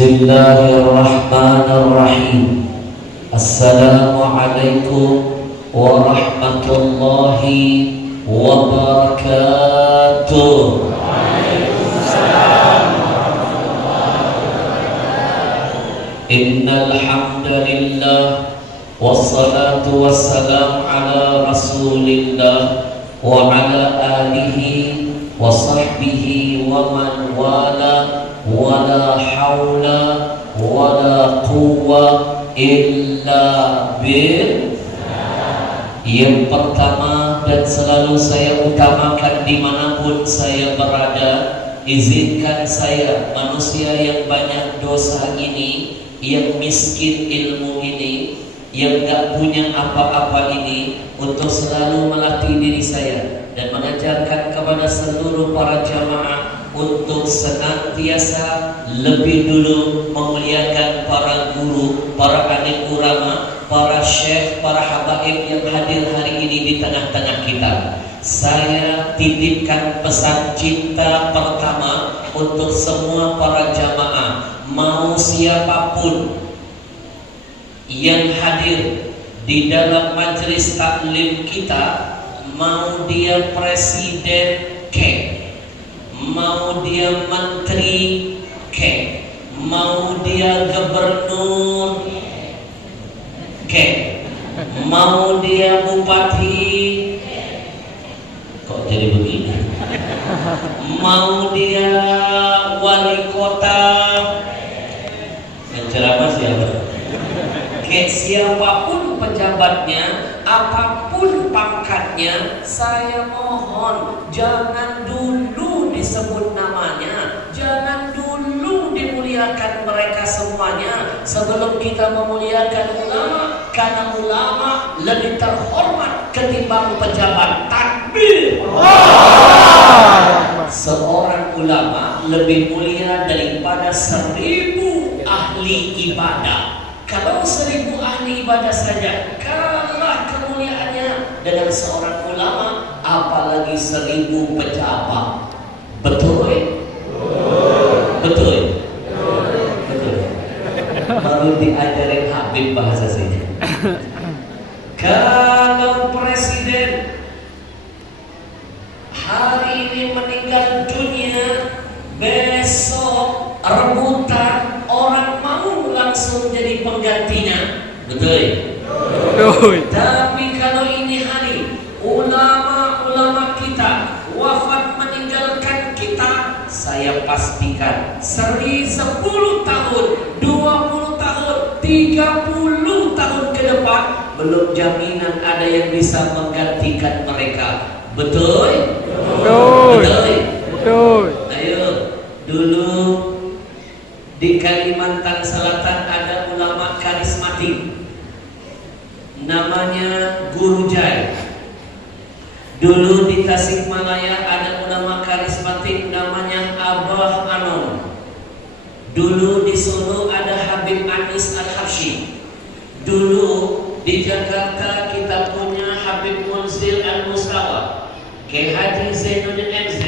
Bismillahirrahmanirrahim. Assalamualaikum warahmatullahi wabarakatuh. Waalaikumsalam warahmatullahi wabarakatuh. Innal hamdalillah wassalatu wassalamu ala rasulillah wa ala alihi wa sahbihi wa man wala wala haula wala quwwa illa billah. Yang pertama dan selalu saya utamakan dimanapun saya berada, izinkan saya, manusia yang banyak dosa ini, yang miskin ilmu ini, yang gak punya apa-apa ini, untuk selalu melatih diri saya dan mengajarkan kepada seluruh para jamaah untuk senantiasa lebih dulu memuliakan para guru, para alim ulama, para syekh, para habaib yang hadir hari ini di tengah-tengah kita. Saya titipkan pesan cinta pertama untuk semua para jamaah, mau siapapun yang hadir di dalam majelis taklim kita, mau dia presiden mau dia menteri mau dia gubernur mau dia bupati, kok jadi begini, mau dia wali kota, yang ceramah siapa? Siapapun pejabatnya, apapun pangkatnya, saya mohon jangan dulu disebut namanya, jangan dulu dimuliakan mereka semuanya sebelum kita memuliakan ulama, karena ulama lebih terhormat ketimbang pejabat. Takbir! Seorang ulama lebih mulia daripada 1000 ahli ibadah. Kalau 1000 ahli ibadah saja kalah kemuliaannya dengan seorang ulama, apalagi 1000 pejabat. Betul? Betul. Baru diajarin Habib bahasa sini. Kalau presiden hari ini meninggal dunia, besok rebutan orang mau langsung jadi penggantinya. Betul? Betul. Tapi kalau ini hari ulama-ulama kita wafat meninggalkan kita, saya pastikan 10 tahun, 20 tahun, 30 tahun ke depan belum jaminan ada yang bisa menggantikan mereka. Betul? Betul. Betul. Ayo, dulu di Kalimantan Selatan ada ulama karismatik, namanya Guru Jai. Dulu di Tasikmalaya ada ulama karismatik, namanya Abah Anom. Dulu di Solo ada Habib Anis Al-Habsyi. Dulu di Jakarta kita punya Habib Munzil Al-Mustawa, Kiai Haji Zainuddin MZ,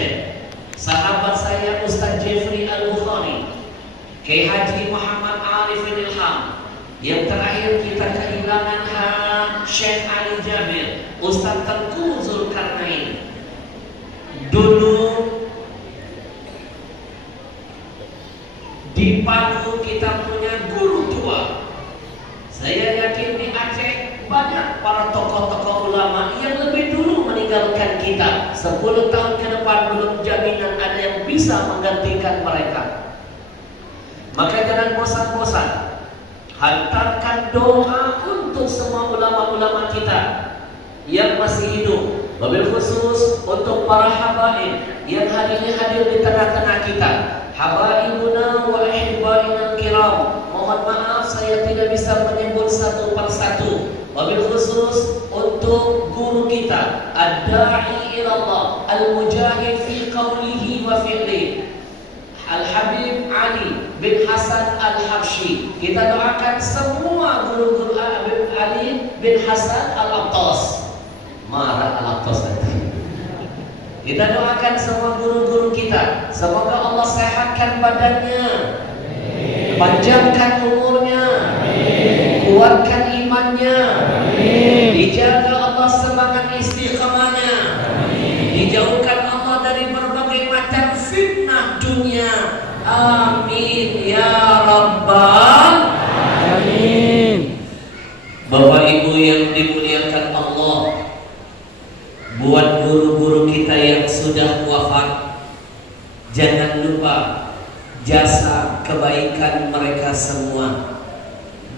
sahabat saya Ustaz Jeffrey Al-Bukhari, Kiai Haji Muhammad Arifin Ilham. Yang terakhir kita kehilangan Syekh Ali Jamil, Ustaz Tengku Zulkarnain. Dulu di Palu kita punya guru tua. Saya yakin di Aceh banyak para tokoh-tokoh ulama yang lebih dulu meninggalkan kita. 10 tahun ke depan belum jaminan ada yang bisa menggantikan mereka. Maka jangan bosan-bosan, hantarkan doa untuk semua ulama-ulama kita yang masih hidup, wabil khusus untuk para habaib yang hari ini hadir di tengah-tengah kita. Habaibuna wa ahibbaina kiram, mohon maaf saya tidak bisa menyebut satu persatu. Wabil khusus untuk guru kita, ad-da'i ilallah, al-mujahid fi qawlihi wa fi'lihi, Al-Habib Ali bin Hasan Al-Habsyi. Kita doakan semua guru-guru Habib Ali bin Hasan Al-Abtas. Marah Al-Abtas nanti. Kita doakan semua guru-guru kita, semoga Allah sehatkan badannya, panjangkan umurnya, kuatkan imannya, dijaga Allah semangat istiqamahnya, dijauhkan Allah dari berbagai macam fitnah dunia. Amin ya rabbal Amin. Bapak Ibu yang dimuliakan Allah, buat guru-guru kita yang sudah wafat, jangan lupa jasa kebaikan mereka semua.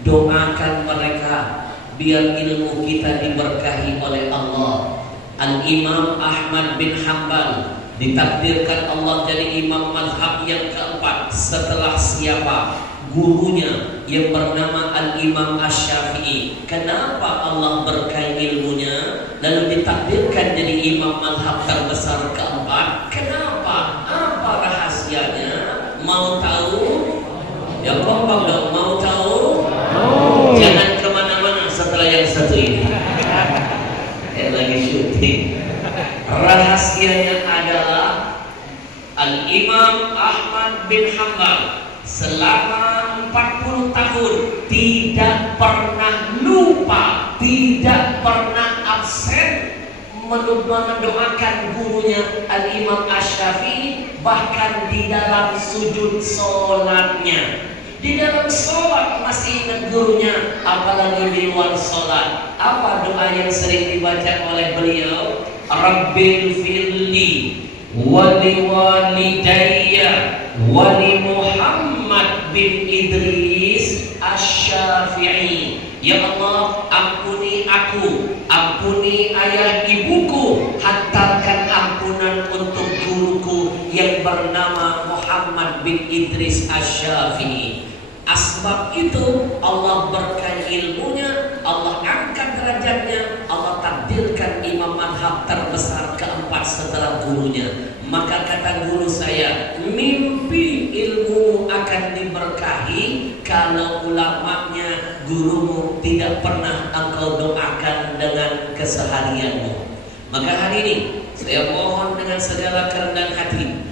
Doakan mereka biar ilmu kita diberkahi oleh Allah. Al-Imam Ahmad bin Hanbal ditakdirkan Allah jadi imam mazhab yang keempat setelah siapa? Gurunya yang bernama Al-Imam Asy-Syafi'i. Kenapa Allah berkahi ilmunya lalu ditakdirkan jadi imam mazhab terbesar keempat? Kenapa? Apa rahasianya? Mau tahu? Ya kompak dong, mau tahu? Jangan kemana-mana setelah yang satu ini. Lagi syuting. Rahasianya adalah Al-Imam Ahmad bin Hanbal selama 40 tahun tidak pernah lupa, tidak pernah absen mendoakan gurunya Al-Imam Asy-Syafi'i, bahkan di dalam sujud sholatnya. Di dalam sholat masih ingat gurunya, apalagi di luar sholat. Apa doa yang sering dibaca oleh beliau? Rabbil firli wali walidayya wali Muhammad bin Idris Asy-Syafi'i. Ya Allah, ampuni aku, ampuni ayah ibuku, hantarkan ampunan untuk guruku yang bernama Muhammad bin Idris Asy-Syafi'i. Asbab itu Allah berkahi ilmunya, Allah angkat derajatnya, Allah takdirkan imam madhab terbesar keempat setelah gurunya. Maka kata guru saya, mimpi ilmu akan diberkahi kalau ulamanya gurumu tidak pernah engkau doakan dengan keseharianmu. Maka hari ini saya mohon dengan segala kerendahan hati,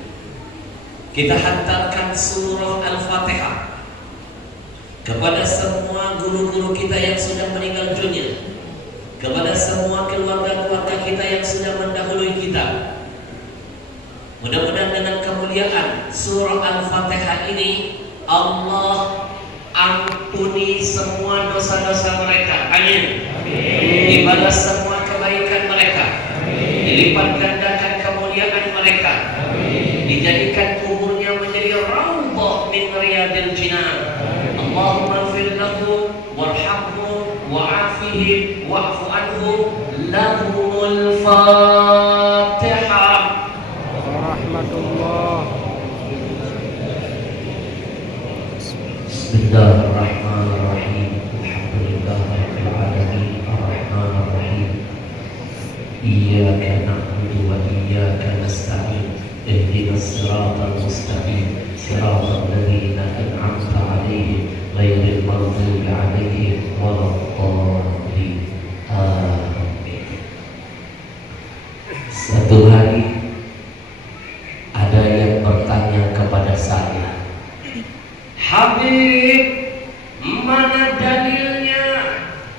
kita hantarkan surah Al-Fatihah kepada semua guru-guru kita yang sudah meninggal dunia, kepada semua keluarga-keluarga kita yang sudah mendahului kita. Mudah-mudahan dengan kemuliaan surah Al-Fatihah ini Allah ampuni semua dosa-dosa mereka. Amin. Dibalas semua kebaikan mereka. Dilipat gandakan kemuliaan mereka. Dijadikan kuburnya menjadi raudhah min riyadil jinan. Allahumma ighfir lahu warhamhu wa'afihi wa'fu anhu. Lahumul Fatihah. Warahmatullah. Bismillahirrahmanirrahim. Alhamdulillahirabbil alamin arrahmanir rahim. Iyyaka na'budu wa iyyaka nasta'in. Ihdinas siratal mustaqim. Siratal ladzina an'amta 'alaihim ghairil maghdubi 'alaihim waladdallin. Amin. Satu hari ada yang bertanya kepada saya, Habib, mana dalilnya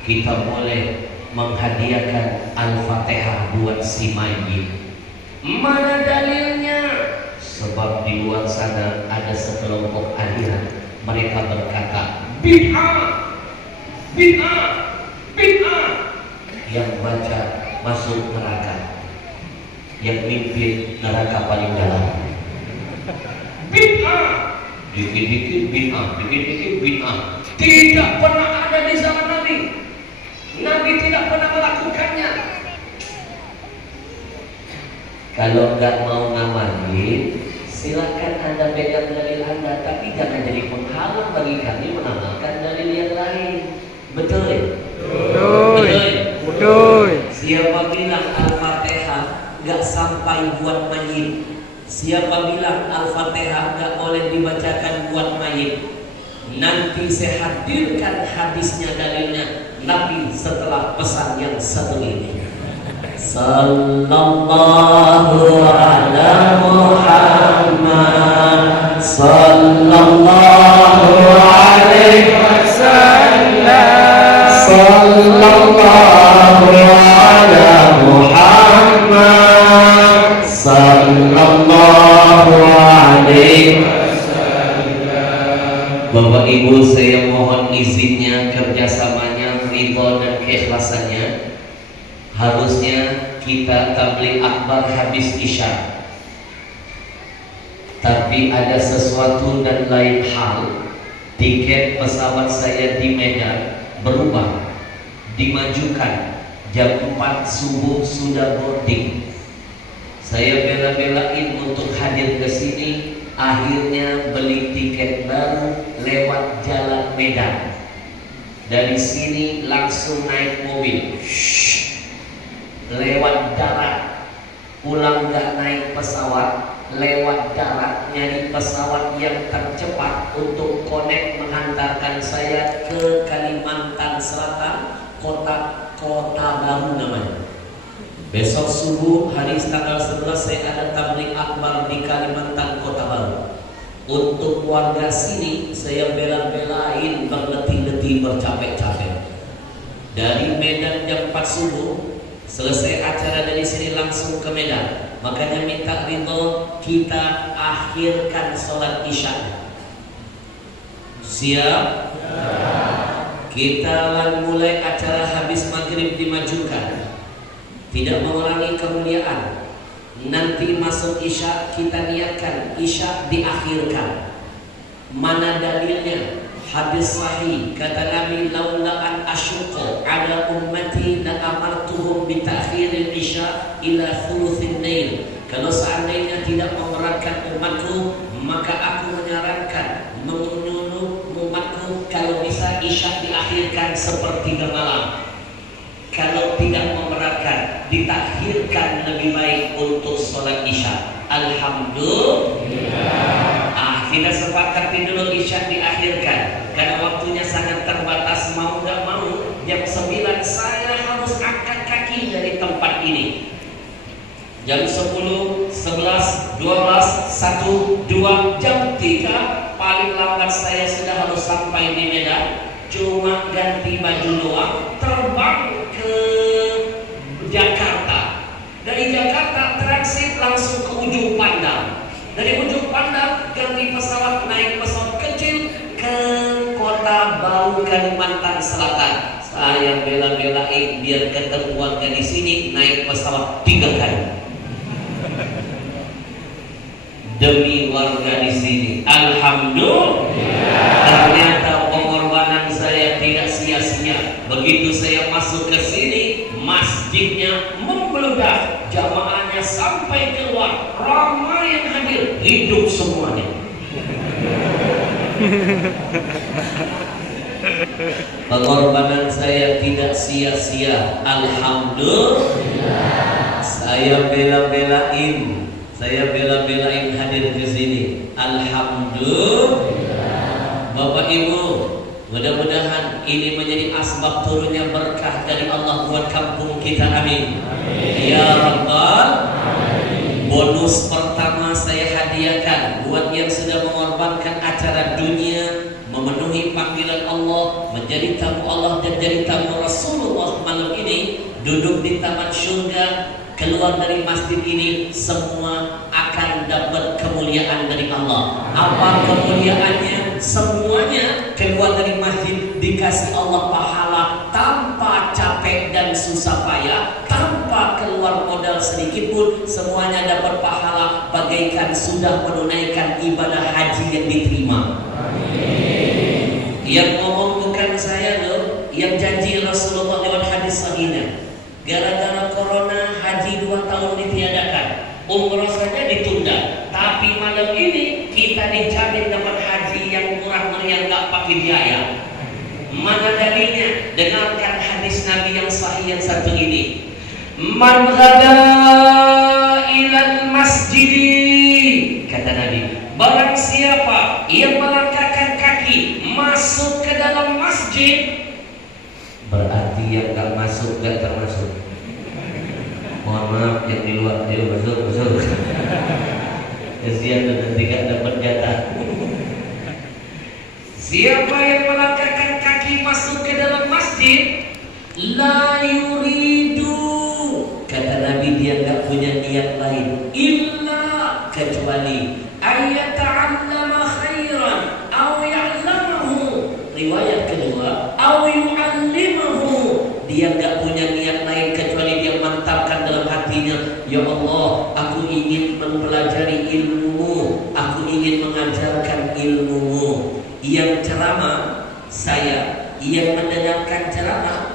kita boleh menghadiahkan Al-Fatihah buat si mayit? Mana dalilnya? Sebab di luar sana ada sekelompok aliran, mereka berkata bid'ah, bid'ah, bid'ah. Yang baca masuk neraka, yang mimpin neraka paling dalam. Bid'ah, dikit-dikit bid'ah, dikit-dikit bid'ah. Tidak pernah ada di zaman Nabi. Nabi tidak pernah melakukannya. Kalau nggak mau ngamalin, silakan Anda pegang dalil Anda, tapi jangan jadi penghalang bagi kami mengamalkan dalil yang lain. Betul? Betul. Betul. Siapa bilang Al-Fatihah nggak sampai buat mayit? Siapa bilang Al-Fatihah nggak boleh dibacakan buat mayit? Nanti saya hadirkan hadisnya, dalilnya Nabi setelah pesan yang satu ini. Sallallahu ala Muhammad, sallallahu sallallahu ala Muhammad sallallahu alaihi. Bapak Ibu, saya mohon izinnya, kerjasamanya, ridho dan keikhlasannya. Harusnya kita tabligh akbar habis isya, tapi ada sesuatu dan lain hal. Tiket pesawat saya di Medan berubah, dimajukan. Jam 4 subuh sudah boarding. Saya bela-belain untuk hadir ke sini, akhirnya beli tiket baru lewat jalan Medan. Dari sini langsung naik mobil, lewat darat, pulang nggak naik pesawat, lewat darat, nyari pesawat yang tercepat untuk connect menghantarkan saya ke Kalimantan Selatan, kota baru namanya. Besok subuh hari tanggal 11 saya ada tabligh akbar di Kalimantan Kota Baru. Untuk warga sini saya bela-belain berletih-letih, bercapek-capek. Dari Medan jam 4 subuh, selesai acara dari sini langsung ke Medan. Makanya minta ridho kita akhirkan sholat isya. Siap? Kita mulai acara habis maghrib dimajukan, tidak mengurangi kemuliaan. Nanti masuk isya kita niatkan isya diakhirkan. Mana dalilnya? Hadis sahih kata Nabi, laula an asyqa ala ummati la amartuhum bi ta'khiril isya ila thulutsin lail. Kalau seandainya tidak memberatkan umatku, maka aku menyarankan, menyuruh umatku kalau bisa isya diakhirkan sepertiga malam. Kalau tidak memberatkan, ditakhirkan lebih baik untuk sholat isya. Alhamdulillah. Kita sepakati dulu isya diakhirkan, karena waktunya sangat terbatas. Mau gak mau, jam 9 saya harus angkat kaki dari tempat ini. Jam 10, 11, 12, 1, 2, jam 3 paling lambat saya sudah harus sampai di Medan. Cuma ganti baju doang, terbang ke Jakarta. Dari Jakarta transit langsung ke ujung Pandang. Dari ujung Pandang ganti pesawat, naik pesawat kecil ke Kota Baru Kalimantan Selatan. Saya bela-belain biar ketemu warga di sini, naik pesawat 3 kali demi warga di sini. Alhamdulillah. Ternyata pengorbanan saya tidak sia-sia. Begitu saya masuk ke sini, masjidnya membludak, jamaahnya sampai keluar, ramai yang hadir, hidup semuanya. Pengorbanan saya tidak sia-sia. Alhamdulillah. Saya bela-belain hadir ke sini. Alhamdulillah. Bapak Ibu, mudah-mudahan ini menjadi asbab turunnya berkah dari Allah buat kampung kita. Amin. Ya Rabbal. Bonus pertama saya hadiahkan buat yang sudah mengorbankan acara dunia, memenuhi panggilan Allah, menjadi tamu Allah dan jadi tamu Rasulullah malam ini, duduk di taman surga, keluar dari masjid ini, semua akan dapat kemuliaan dari Allah. Apa kemuliaannya? Semuanya keluar dari masjid dikasih Allah pahala tanpa capek dan susah payah, tanpa keluar modal sedikit pun, semuanya dapat pahala bagaikan sudah menunaikan ibadah haji yang diterima. Amin. Yang ngomong bukan saya loh, yang janji Rasulullah lewat hadis sahihnya. Gara-gara corona haji 2 tahun ditiadakan, umroh saja ditunda, tapi malam ini kita dijamin dapat haji yang murah meriah, nggak pakai biaya. Mana dalilnya? Dengarkan hadis Nabi yang sahih yang satu ini. Man ghada ilal masjid, kata Nabi, barang siapa yang melangkahkan kaki masuk ke dalam masjid, berarti yang gak masuk gak termasuk. Mohon maaf yang di luar, dia masuk. Kesian dan nanti gak dapat jatah. Siapa yang melangkahkan kaki masuk ke dalam masjid, La yuridu, kata Nabi, dia enggak punya niat lain illa kecuali ayyata'allama khairan aw ya'lamahu. Riwayat kedua, aw yu'allimahu, dia enggak punya niat lain kecuali dia mantapkan dalam hatinya, ya Allah, aku ingin mempelajari ilmu, aku ingin mengajarkan ilmu. Yang ceramah saya, yang mendengarkan ceramah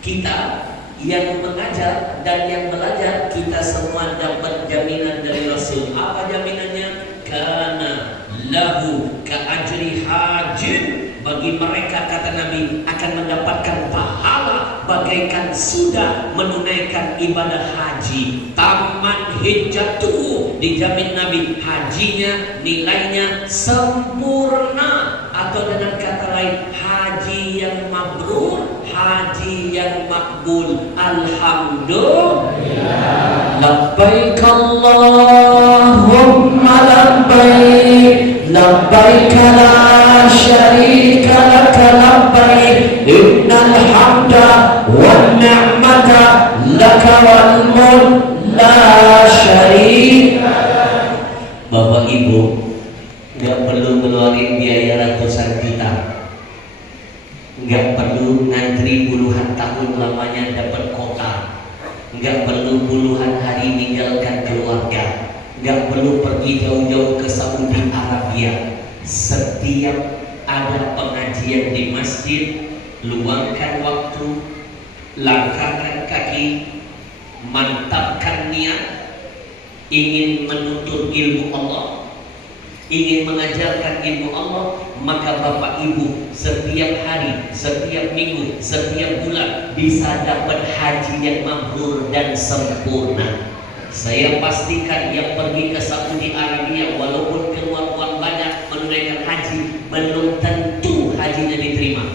kita, yang mengajar dan yang belajar, kita semua dapat jaminan dari Rasul. Apa jaminannya? Karena lahu ka'ajri hajin, bagi mereka, kata Nabi, akan mendapatkan pahala bagaikan sudah menunaikan ibadah haji. Taman hijjatuhu, dijamin Nabi, hajinya nilainya sempurna, atau dengan kata lain, haji yang mabrur, haji yang makbul. Alhamdulillah. Labbaik Allahumma labbaik, labbaik la syarika laka labbaik, innal hamda wan ni'mata laka wal mulk la syarika lak. Bapak Ibu, nggak perlu ngeluarin biaya ratusan juta, nggak perlu ngantri puluhan tahun lamanya dapat kota, nggak perlu puluhan hari meninggalkan keluarga, nggak perlu pergi jauh-jauh ke Saudi Arabia. Setiap ada pengajian di masjid, luangkan waktu, langkahkan kaki, mantapkan niat, ingin menuntut ilmu Allah, ingin mengajarkan ilmu Allah, maka Bapak Ibu setiap hari, setiap minggu, setiap bulan bisa dapat haji yang mabrur dan sempurna. Saya pastikan yang pergi ke Saudi Arabia, walaupun keluar uang banyak menunaikan haji, belum tentu hajinya diterima.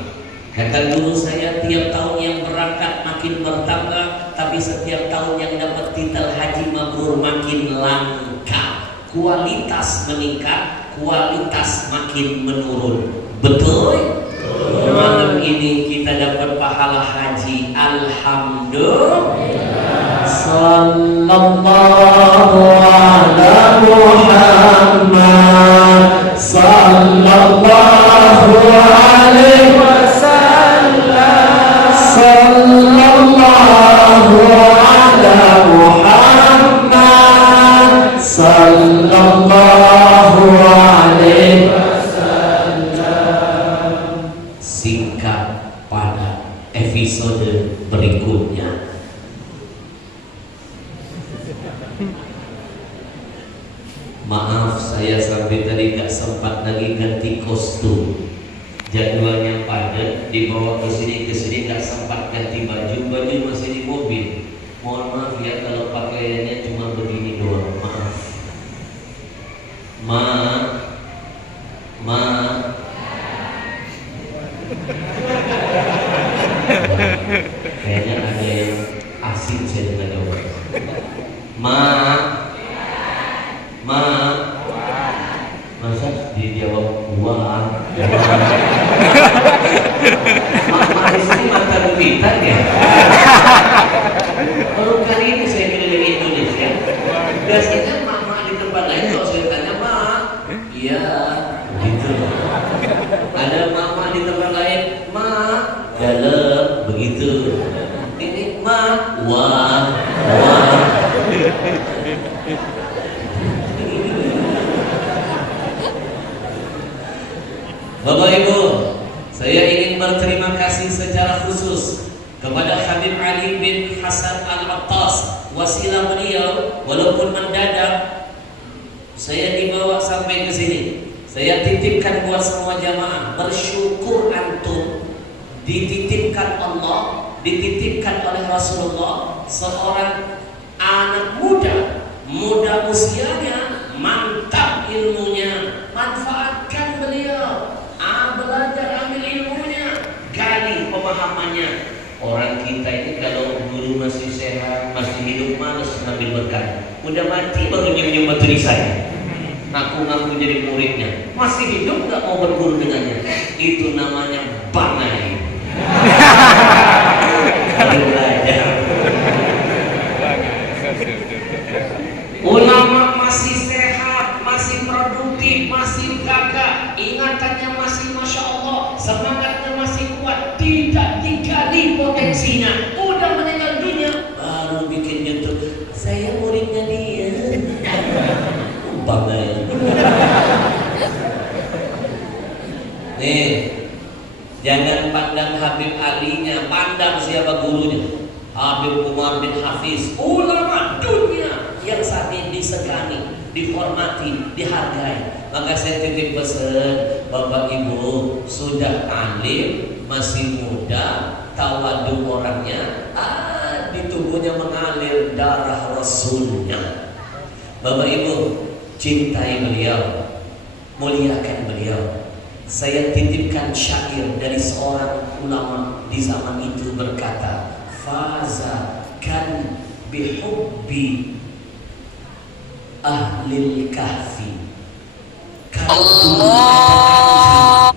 Kata guru saya, tiap tahun yang berangkat makin bertambah, tapi setiap tahun yang dapat titel haji mabrur makin langka. Kualitas meningkat, kualitas makin menurun. Betul? Malam ini kita dapat pahala haji. Alhamdulillah. Sallallahu ala Muhammad, sallallahu alaihi wasallam, sallallahu ala Muhammad, sallallahu alaihi wasallam. Singkat pada episode berikutnya. Maaf, saya sampai tadi gak sempat lagi ganti kostum. Jadwalnya padat, dibawa ke sini gak sempat ganti baju masih di mobil. Mohon maaf ya kalau pakaiannya cuma begini doang. Maaf. Kayaknya ada yang asing saya dengar jawab. Masa dijawab wah. Mak istri mata duitan ya. Baru kali ini saya keliling Indonesia. Biasanya mama di tempat lain kalau saya tanya mak, iya, gitu. Ada mama di tempat lain, mak, dalam, begitu. Ini mak, wah. Bapak Ibu, saya ingin berterima kasih secara khusus kepada Habib Ali bin Hasan Al-Attas, wasilah beliau, walaupun mendadak saya dibawa sampai ke sini. Saya titipkan buat semua jamaah, bersyukur antum dititipkan Allah, dititipkan oleh Rasulullah seorang anak muda usianya, mantap ilmunya, manfaatkan beliau. Belajar, ambil ilmunya, gali pemahamannya. Orang kita ini kalau dulu masih sehat, masih hidup, malas ngambil berkah. Udah mati baru nyium batu nisan. Ngaku-ngaku jadi muridnya, masih hidup nggak mau berguru dengannya. Itu namanya bangai. Jangan pandang Habib Alinya, pandang siapa gurunya. Habib Umar bin Hafiz, ulama dunia yang saat ini disegani, dihormati, dihargai. Maka saya titip pesan, Bapak Ibu sudah alim, masih muda, tawadu orangnya, di tubuhnya mengalir darah Rasulnya. Bapak Ibu, cintai beliau, muliakan beliau. Saya titipkan syair dari seorang ulama di zaman itu berkata, faza kan bihubbi ahlil kahfi. Allah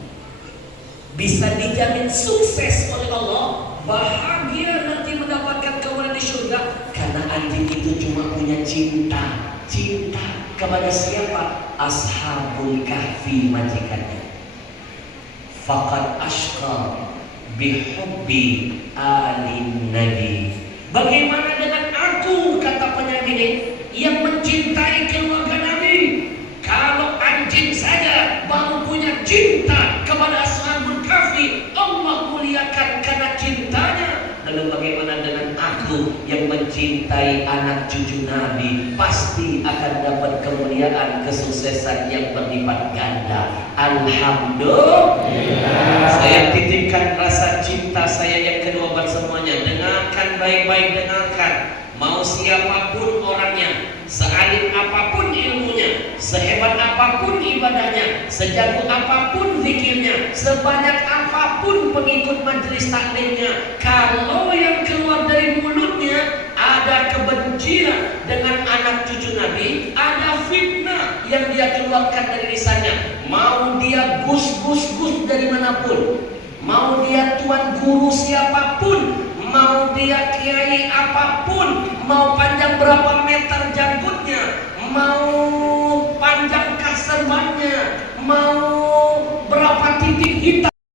bisa dijamin sukses oleh Allah, bahagia nanti mendapatkan kemuliaan di surga, karena anjing itu cuma punya cinta kepada siapa? Ashabul kahfi, majikannya. Faqad ashqa bihubbi alin nabi. Bagaimana dengan aku, kata penyanyi ini, yang mencintai keluarga Nabi? Kalau anjing saja baru punya cinta kepada ashabul kahfi, Allah muliakan karena cintanya. Lalu bagaimana dengan aku yang mencintai anak cucu Nabi? Pasti akan dapat kemuliaan, kesuksesan yang berlipat ganda. Alhamdulillah. Saya titipkan rasa cinta saya yang kedua buat semuanya. Dengarkan baik-baik, dengarkan. Mau siapapun orangnya, sealim apapun ilmunya, sehebat apapun ibadahnya, sejago apapun zikirnya, sebanyak apapun pengikut majelis taklimnya, kalau yang keluar dari mulutnya ada kebencian dengan anak cucu Nabi, ada fitnah yang dia keluarkan dari lisannya, mau dia gus dari manapun, mau dia tuan guru siapapun, mau dia kiai apapun, mau panjang berapa meter janggutnya, mau panjang serbannya, mau